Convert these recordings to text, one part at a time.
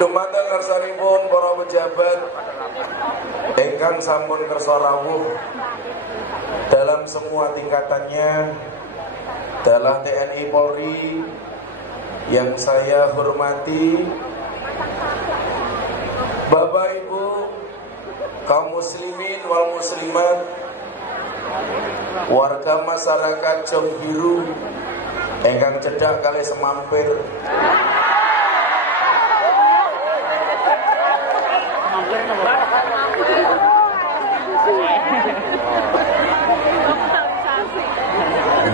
Dumateng ngarsanipun para pejabat ingkang sampun kersa rawuh dalam semua tingkatannya, adalah TNI Polri yang saya hormati, Bapak Ibu kaum muslimin wal muslimat, warga masyarakat Jong Biru ingkang cedhak kalih semampir.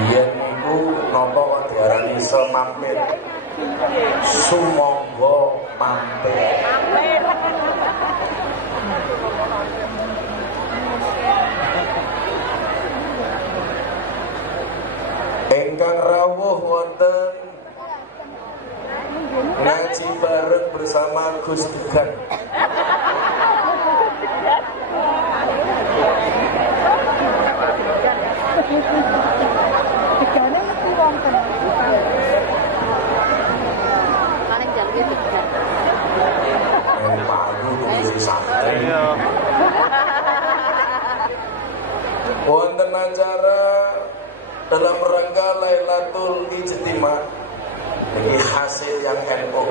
Yen niku napa kok diarani semampir? Sumangga mampir. Ingkang rawuh wonten ngaji bareng bersama Gus Dugan. Wonten acara dalam rangka Lailatul Ijtima ini hasil yang NU.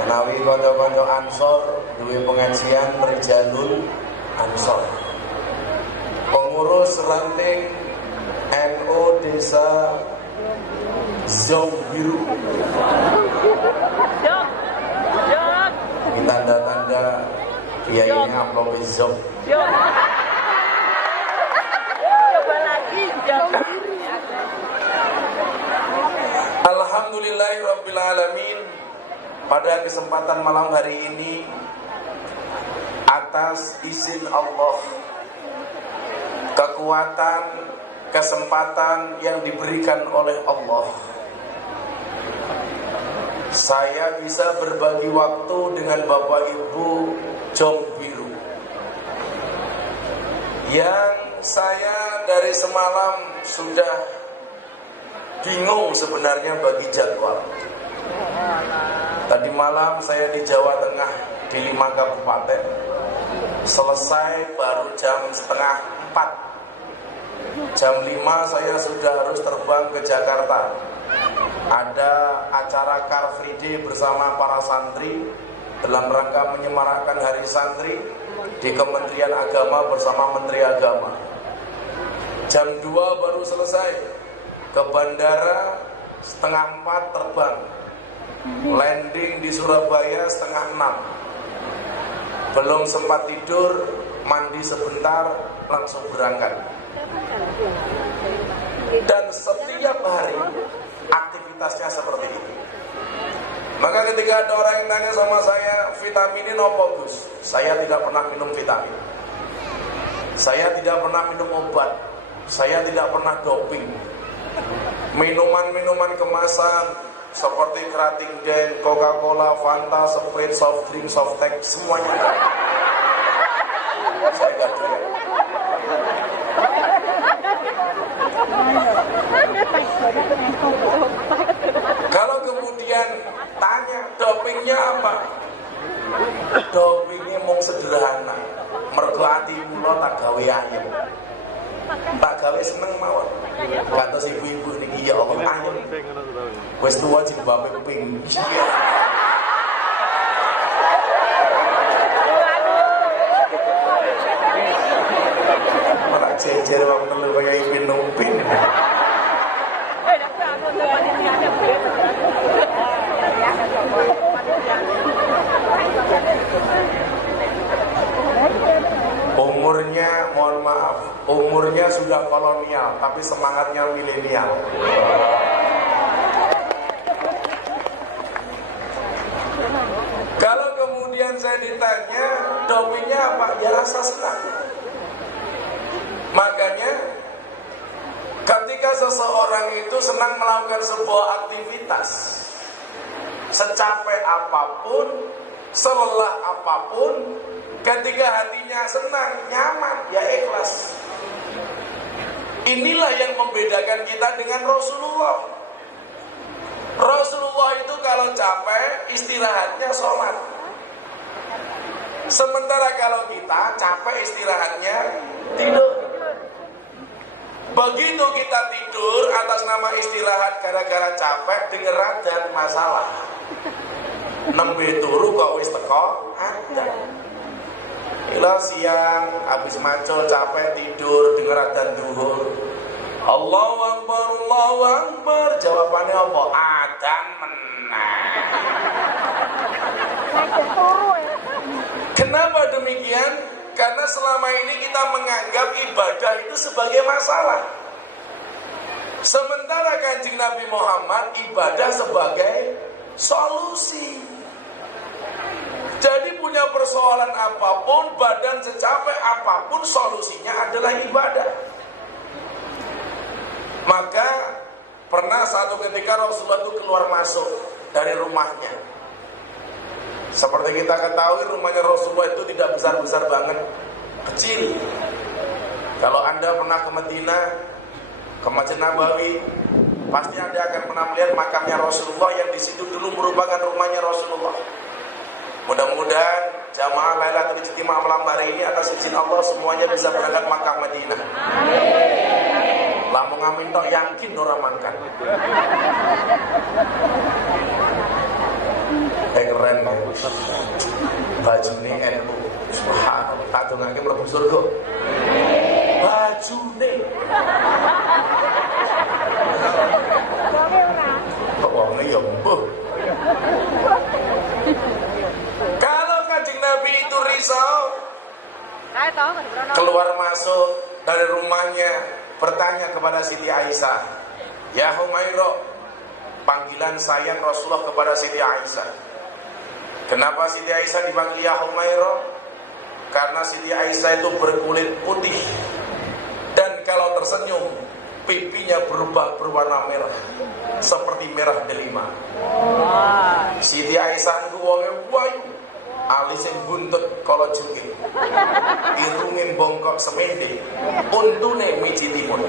Menawi kanca-kanca Ansor duwe pengajian Rijalul Ansor. Pengurus ranting NU Desa Jong Biru. Ini tanda-tanda kiainya amplop Jong. Alhamdulillahirrabbilalamin. Pada kesempatan malam hari ini, atas izin Allah, kekuatan, kesempatan yang diberikan oleh Allah, saya bisa berbagi waktu dengan Bapak Ibu Jong Biru yang saya dari semalam sudah bingung sebenarnya bagi jadwal. Tadi malam saya di Jawa Tengah di 5 kabupaten, selesai baru jam setengah 4. Jam 5 saya sudah harus terbang ke Jakarta. Ada acara Car Free Day bersama para santri dalam rangka menyemarakkan Hari Santri di Kementerian Agama bersama Menteri Agama. Jam 2 baru selesai, ke bandara setengah 4 terbang, landing di Surabaya setengah 6. Belum sempat tidur, mandi sebentar, langsung berangkat. Dan setiap hari aktivitasnya seperti ini. Maka ketika ada orang yang tanya sama saya, vitamin ini nopo Gus? Saya tidak pernah minum vitamin. Saya tidak pernah minum obat. Saya tidak pernah doping. Minuman-minuman kemasan seperti Krating Den, Coca-Cola, Fanta, Sprite, soft drink, soft tech, semuanya. Saya gak jual. Kalau kemudian tanya dopingnya apa? Dopingnya mau sederhana. Mergo ati kula tak gawe ayem. Tak gawe seneng mawon. Kantos ibu-ibu niki ya Allah ayem. Wis tuwa jilbabe pink. Malah jejer wong telu kaya Ipin Upin. Umurnya, mohon maaf, umurnya sudah kolonial, tapi semangatnya milenial. Kalau kemudian saya ditanya, dopingnya apa? Ya rasa senang. Makanya, ketika seseorang itu senang melakukan sebuah aktivitas, secapek apapun, selelah apapun, ketika hatinya senang, nyaman, ya ikhlas. Inilah yang membedakan kita dengan Rasulullah. Rasulullah itu kalau capek istirahatnya sholat. Sementara kalau kita capek istirahatnya tidur. Begitu kita tidur atas nama istirahat gara-gara capek, denger adzan masalah. Nembe turu kok wis teko adzan. Ila siang habis macul capek tidur denger adzan zuhur. Allahu Akbar, Allahu Akbar. Jawabannya apa? Adzan menang. Kenapa demikian? Karena selama ini kita menganggap ibadah itu sebagai masalah. Sementara Kanjeng Nabi Muhammad ibadah sebagai solusi. Jadi punya persoalan apapun, badan secapek apapun, solusinya adalah ibadah. Maka pernah satu ketika Rasulullah itu keluar masuk dari rumahnya. Seperti kita ketahui rumahnya Rasulullah itu tidak besar-besar banget, kecil. Kalau Anda pernah ke Madinah, ke Masjid Nabawi, pasti Anda akan pernah melihat makamnya Rasulullah yang di situ dulu merupakan rumahnya Rasulullah. Mudah-mudahan jamaah Lailatul Ijtimah malam hari ini atas izin Allah semuanya bisa berangkat makam Madinah. Lamun ngamin tok yakin ora mangkat. Keren ya. Bajune NU. Subhanallah, tak dongake mlebu surga. Bajune. Kok wong ya mbuh. Kalau Kanjeng Nabi itu risau, keluar masuk dari rumahnya, bertanya kepada Siti Aisyah, "Ya Humairah," panggilan sayang Rasulullah kepada Siti Aisyah. Kenapa Siti Aisyah dipanggil Ya Humairah? Karena Siti Aisyah itu berkulit putih, dan kalau tersenyum pipinya berwarna merah, seperti merah delima. Siti Aisyah itu wonge wayu, alisnya buntut kalau jungkir, irungin bongkok semende, untune miji timun.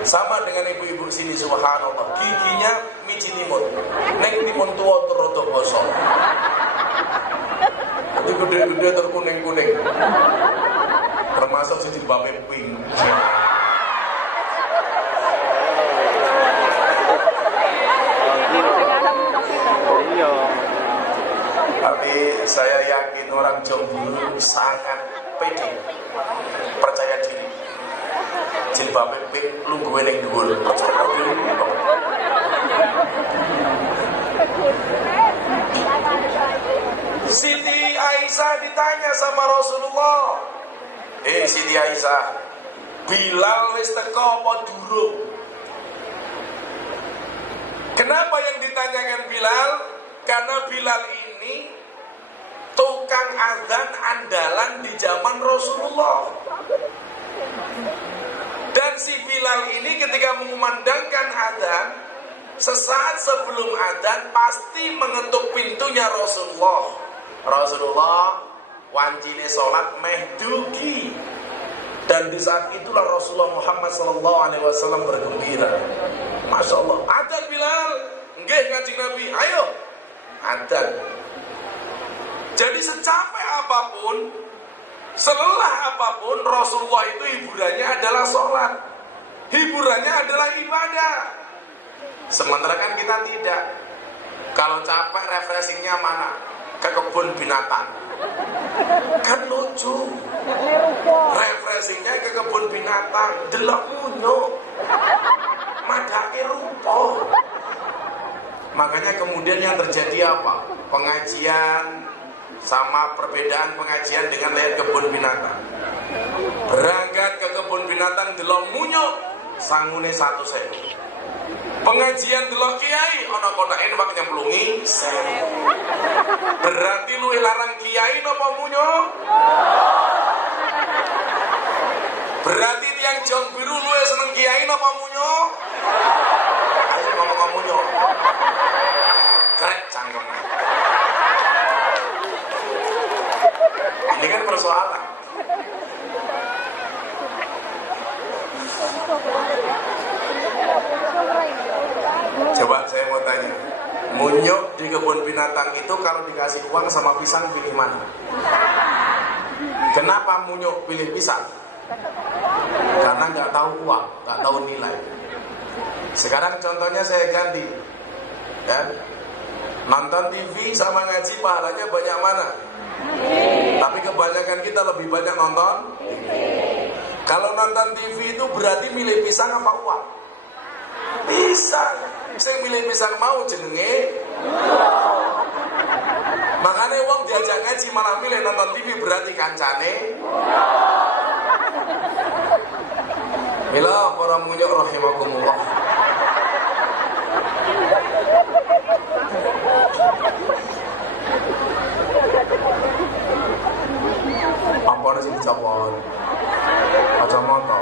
Sama dengan ibu-ibu sini, subhanallah, giginya miji timun, neng timun tua terodok gosong, itu gede-gede terkuning-kuning, termasuk si jilbabe pink. Tapi saya yakin orang Jomblo sangat pede, percaya diri. Jilbab pink lu gue ning dhuwur, percaya diri. Siti Aisyah ditanya sama Rasulullah, Siti Aisyah, Bilal wis teko apa durung? Kenapa yang ditanyakan Bilal? Karena Bilal ini tukang azan andalan di zaman Rasulullah. Dan si Bilal ini ketika mengumandangkan azan, sesaat sebelum azan pasti mengetuk pintunya Rasulullah. Rasulullah wancine salat meh dugi. Dan di saat itulah Rasulullah Muhammad SAW bergembira. Masya Allah, azan Bilal, nggih Kanjeng Nabi, ayo azan. Jadi secapek apapun, selelah apapun, Rasulullah itu hiburannya adalah sholat, hiburannya adalah ibadah. Sementara kan kita tidak. Kalau capek refreshingnya mana? Ke kebun binatang. Kan lucu. Refreshingnya ke kebun binatang, delok munyo, madake rupa. Makanya kemudian yang terjadi apa? Pengajian sama perbedaan pengajian dengan lihat kebun binatang. Berangkat ke kebun binatang delok munyo, sangune 1.000. Pengajian delok kiai ana kotake numpak nyemplungi 1.000. Berarti luwih larang kiai napa munyo? Berarti tiang jong biru luwih seneng kiai napa munyo? Ayo ngomong munyo. Krek cangkem. Ini kan persoalan. Coba saya mau tanya, munyuk di kebun binatang itu kalau dikasih uang sama pisang pilih mana? Kenapa Munyuk pilih pisang? Karena nggak tahu uang, nggak tahu nilai. Sekarang contohnya saya ganti, kan? Nonton TV sama ngaji pahalanya banyak mana? Tapi kebanyakan kita lebih banyak nonton TV. Kalau nonton TV itu berarti milih pisang apa uang? Pisang. Saya milih pisang mau jenenge. Makanya uang diajak ngaji malah milih nonton TV berarti kancane. Mila para munyuk rahimakumullah. Apa sih dicopot? Kacamata.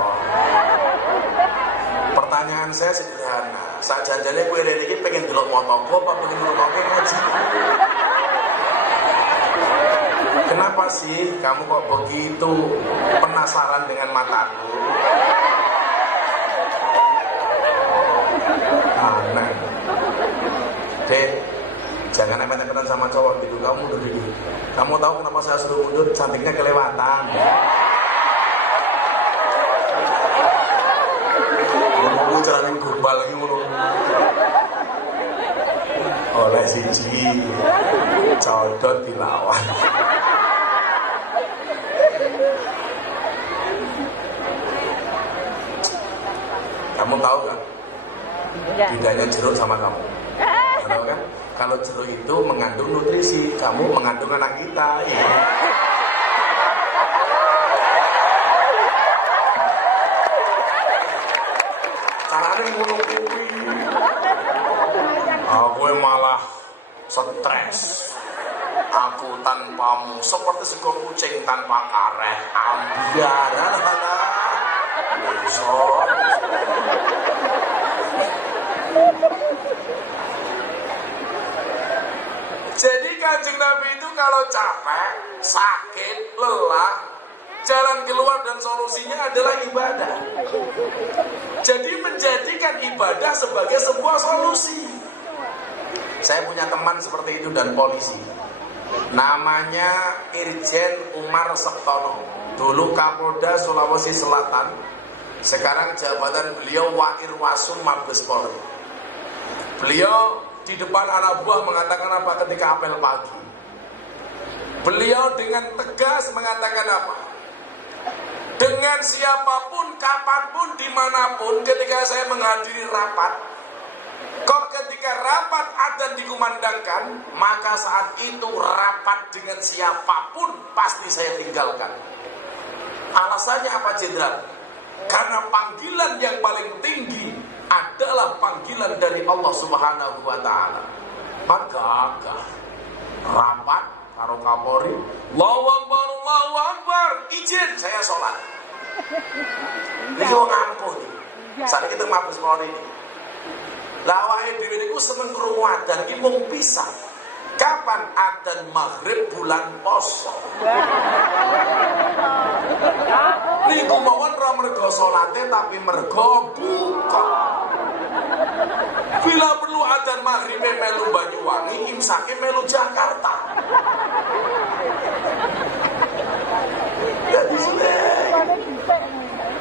Pertanyaan saya sederhana. Sak janjane kowe rene iki pengen delok motoku apa pengen ngrungokne ngaji? Kenapa sih kamu kok begitu penasaran dengan mataku? Aneh. Dek, jangan empat-empatan sama cowok gitu. Kamu mundur dulu. Kamu tahu kenapa saya suruh mundur? Cantiknya kelewatan. Ngomong ceranin gurbal lagi ngono. Oleh siji codot dilawan. Kamu tahu kan? Bedanya jeruk sama kamu. Tahu kan? Kalau jeruk itu mengandung nutrisi, kamu mengandung anak kita. Ya. Caranya ngono kuwi. Aku malah stres. Aku tanpamu seperti seekor kucing tanpa karet. Ambiaran anak. Besok. Jadi Kanjeng Nabi itu kalau capek, sakit, lelah, jalan keluar dan solusinya adalah ibadah. Jadi menjadikan ibadah sebagai sebuah solusi. Saya punya teman seperti itu dan polisi. Namanya Irjen Umar Sektono. Dulu Kapolda Sulawesi Selatan. Sekarang jabatan beliau Wairwasum Mabes Polri. Beliau di depan anak buah mengatakan apa ketika apel pagi? Beliau dengan tegas mengatakan apa? Dengan siapapun, kapanpun, dimanapun, ketika saya menghadiri rapat, kok ketika rapat adzan dikumandangkan, maka saat itu rapat dengan siapapun pasti saya tinggalkan. Alasannya apa, Jenderal? Karena panggilan yang paling tinggi adalah panggilan dari Allah Subhanahu wa Ta'ala. Maka rapat karo Kapolri, Allahu Akbar, Allahu Akbar, izin saya sholat. Ini wong ampun. Saat kita Mabes Polri. Lah awake dhewe niku seneng krungu adzan iki mung pisah. Kapan adzan maghrib bulan poso? Niku mawon ra mergo salate tapi mergo buka. Bila perlu adzan maghrib melu Banyuwangi, imsake melu Jakarta. Jadi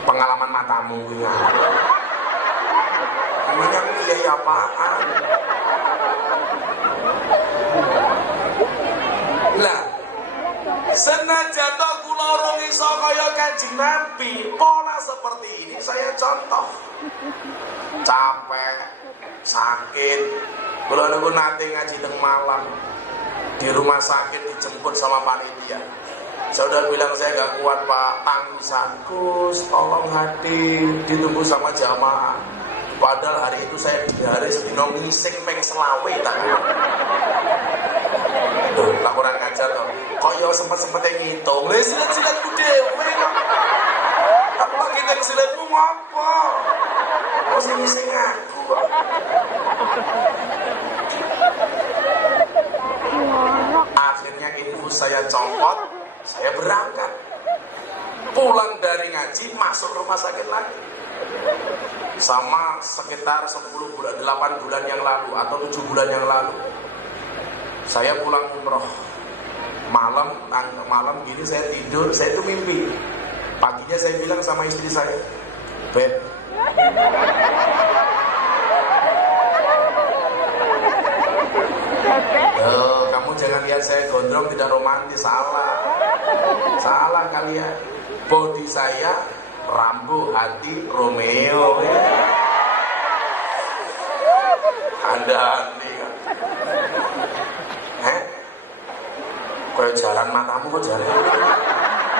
pengalaman matamu ya. Namanya kiai apaan? Lah, senajan to kula ora iso kaya Kanjeng Nabi, pola seperti ini saya contoh. Capek, sakit, kula niku nate ngaji teng Malang. Di rumah sakit dijemput sama panitia. Saya udah bilang saya gak kuat Pak, tangisan Gus, tolong hadir, ditunggu sama jamaah. Padahal hari itu saya diharis dino ngising peng selawe tangan. Tuh, laporan ngajar tuh. Kok yo sempet-sempet ngitung. Lah silat-silatku dhewe kok. Aku lagi nang silatmu ngopo? Kok sing-sing aku kok. Akhirnya infus saya copot, saya berangkat. Pulang dari ngaji masuk rumah sakit lagi. Sama sekitar 10 bulan, 8 bulan yang lalu atau 7 bulan yang lalu. Saya pulang umroh malam gini saya tidur, saya itu mimpi. Paginya saya bilang sama istri saya, Beb, kamu jangan lihat saya gondrong tidak romantis. Salah kalian. Body saya Rambo, hati Romeo. Anda kan? Kaya jalan matamu kok jalan.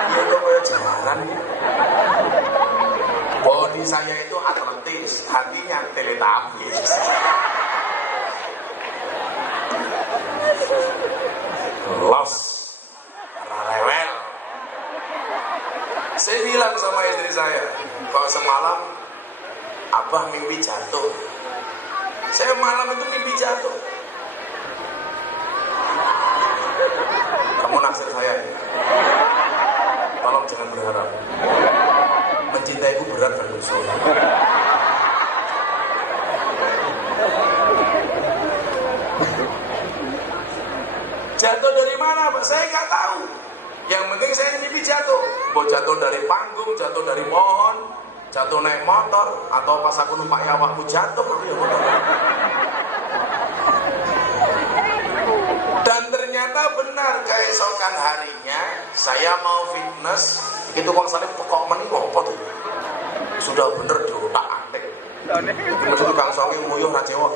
Iya kok kaya jalan. Body saya itu atletis, hatinya Teletubbies. Los, rewel. Saya bilang sama istri saya, kalau semalam Abah mimpi jatuh. Saya malam itu mimpi jatuh. Kamu naksir saya. Tolong jangan berharap. Mencintaiku berat dan dosa. Jatuh dari mana, Pak? Saya nggak tahu. Yang penting saya mimpi jatuh. Mau jatuh dari panggung, jatuh dari pohon, jatuh naik motor, atau pas aku numpak awakmu jatuh, ya motor. Dan ternyata benar, keesokan harinya saya mau fitness. Itu kalau saya pokok meni ngopo tuh. Sudah bener diotak atik. Maksud tukang songi nguyuh ra cewek.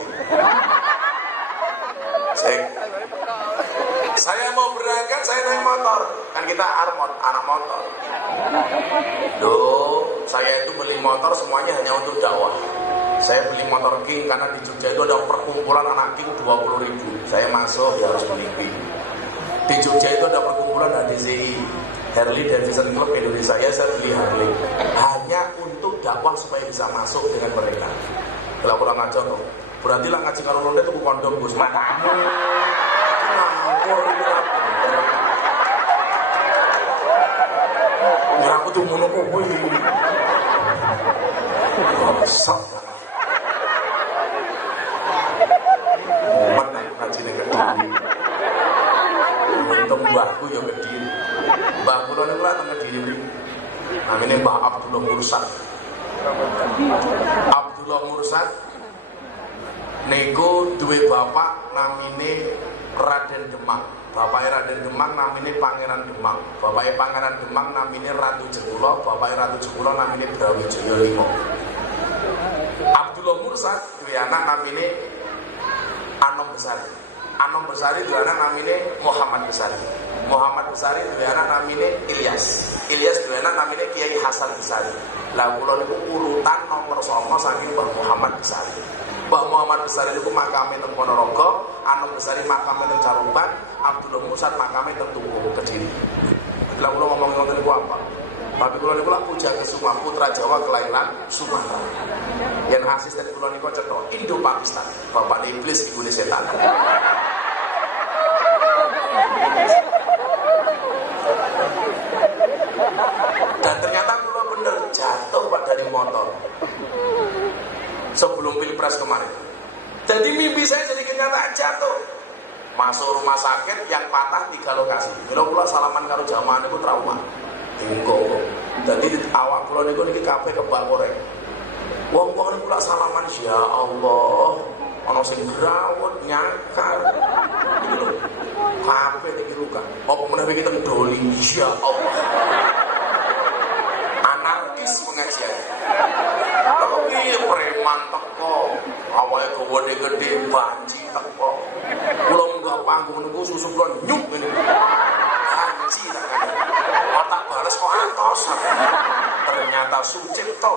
Saya mau berangkat, saya naik motor. Kan kita anak motor. Duh, saya itu beli motor semuanya hanya untuk dakwah. Saya beli motor King karena di Jogja itu ada perkumpulan anak King 20.000. Saya masuk ya harus beli King. Di Jogja itu ada perkumpulan HDCI, Harley Davidson Club Indonesia. Saya beli Harley hanya untuk dakwah supaya bisa masuk dengan mereka. Kalau kurang ajar tuh, berarti lah ngaji kalau ronde tuh kondom Gus matamu. Ya aku tuh mau nopo boy. Sok. Mana ngaji nek Kediri. Untung mbahku ya Kediri. Mbah kula niku lah teng Kediri mriki. Namine Mbah Abdullah Mursad. Abdullah Mursad niku duwe bapak namine Raden Demang. Bapaknya Raden Demang namine Pangeran Demang. Bapaknya Pangeran Demang namine Ratu Jekulo. Bapaknya Ratu Jekulo namine Brawijaya V. Abdullah Mursad duwe anak namine Anom Besari. Anom Besari duwe anak namine Muhammad Besari. Muhammad Besari duwe anak namine Ilyas. Ilyas duwe anak namine Kiai Hasan Besari. Lah kula niku urutan nomor 9 saking Mbah Muhammad Besari. Mbah Muhammad Besari itu makame teng Ponorogo, Anom Besari makame teng Caruban, Abdullah Mursad makame teng Tunggu Kediri. Lah kula ngomong ngoten niku apa? Tapi kula niku lak puja Kesuma putra Jawa kelairan Sumatera. Yen asisten kula niku cetha Indo Pakistan, bapak iblis ibune setan. Dan ternyata kula bener jatuh Pak dari motor. Sebelum pilpres kemarin. Jadi mimpi saya jadi kenyataan jatuh. Masuk rumah sakit yang patah 3 lokasi. Kira kula salaman karo jamaah niku trauma. Tinggo. Jadi awak kula niku niki kabeh kebak korek. Wong-wong niku lak salaman ya Allah. Ana sing grawut nyakar. Iki lho. Kabeh iki luka. Apa menawi kita ndoli ya Allah. Anarkis pengajian. Tapi preman teko, awalnya gede-gede banci teko. Kula munggah panggung niku susu kula nyuk ngene. Banci tak kene. Otak bales kok atos. Ternyata Sucipto.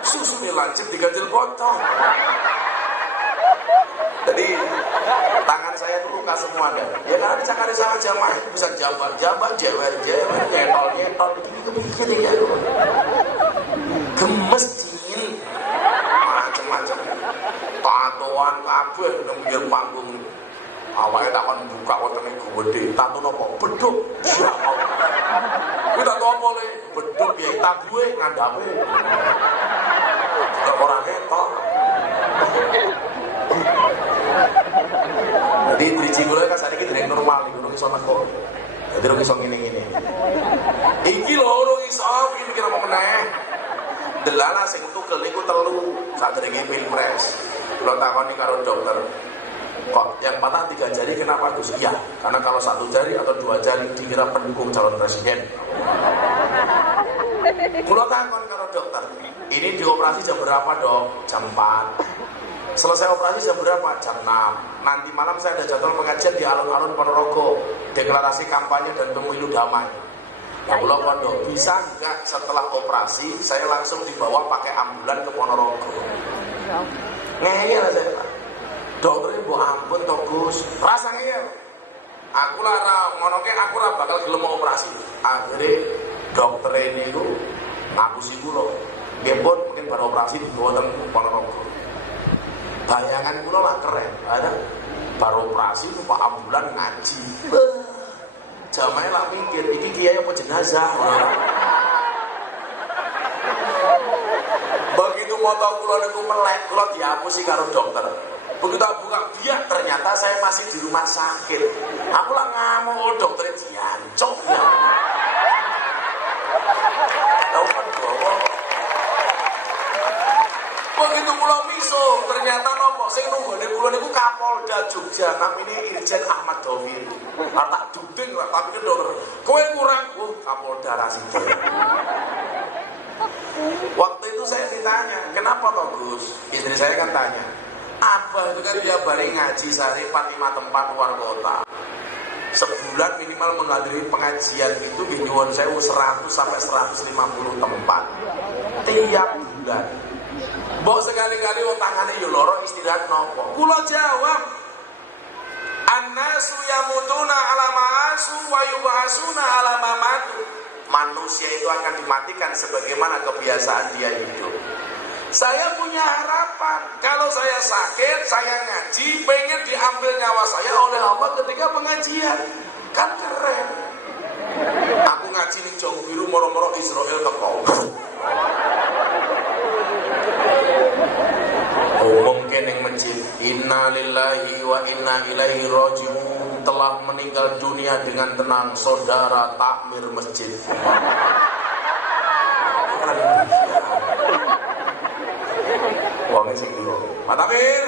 Susune lancip diganjel botol. Jadi tangan saya itu luka semua kan. Ya karena dicakari sama jamaah itu bisa jabat, jewer, nyetol, dikit-dikit ya. Gemes dingin. Macam-macam. Tatoan kabeh nang pinggir panggung. Awake tak kon buka wetenge gede. Tato nopo? Beduk. Ya Allah. Kuwi tato apa le? Beduk ya tabuhe ngandhape. Kok ora ketok. Jadi driji kula kan sakniki Terus iso ngene-ngene. Iki lho urung iso iki mikir apa meneh. Delala sing tugel iku telu sadurunge pilpres. Lo takoni karo dokter. Kok yang patah 3 jari kenapa Gus? Iya, karena kalau 1 jari atau 2 jari dikira pendukung calon presiden. Kulo takon karo dokter. Ini dioperasi jam berapa, Dok? Jam 4. Selesai operasi jam berapa? Jam 6. Nanti malam saya ada jadwal pengajian di alun-alun Ponorogo, deklarasi kampanye dan pemilu damai. Ya Allah kondo, bisa enggak setelah operasi saya langsung dibawa pakai ambulan ke Ponorogo? Ngeyel saya. Dokter ibu ampun toh Gus, rasa ngeyel. Aku lara ngono ke aku ora bakal gelem operasi. Akhirnya dokter ini itu ngapusi kula. Nggih pun mungkin baru operasi di teng Ponorogo. Bayangan kula lah keren, ada baru operasi numpak ambulan ngaji. Jamaah lah mikir, iki kiai apa jenazah? Begitu moto kula niku melek, kula dihapusi karo dokter. Begitu buka dia, ternyata saya masih di rumah sakit. Aku lah ngamuk, dokter diancok ya. Tahu kan bawa. Begitu kula miso, ternyata nopo sing nunggone kula niku Kapolda Jogja, namine Irjen Ahmad Dovir. Tak duding lah, tapi dokter, kowe kurang, Kapolda Rasida. Waktu itu saya ditanya, kenapa toh Gus? Istri saya kan tanya, apa itu kan dia bari ngaji sehari 4-5 tempat luar kota. Sebulan minimal menghadiri pengajian itu di nyuwun sewu 100 sampai 150 tempat tiap bulan. Mbok sekali-kali wong tangane yo loro istirahat nopo? Kula jawab, annasu yamutuna ala ma'asu wa yub'asuna ala ma matu. Manusia itu akan dimatikan sebagaimana kebiasaan dia hidup. Saya punya harapan, kalau saya sakit, saya ngaji, pengen diambil nyawa saya oleh Allah ketika pengajian. Kan keren. Aku ngaji ning Jong Biru moro-moro Israel teko. Mungkin yang masjid, inna lillahi wa inna ilaihi raji'un, telah meninggal dunia dengan tenang saudara takmir masjid. Wong sing iki. Pak Takmir.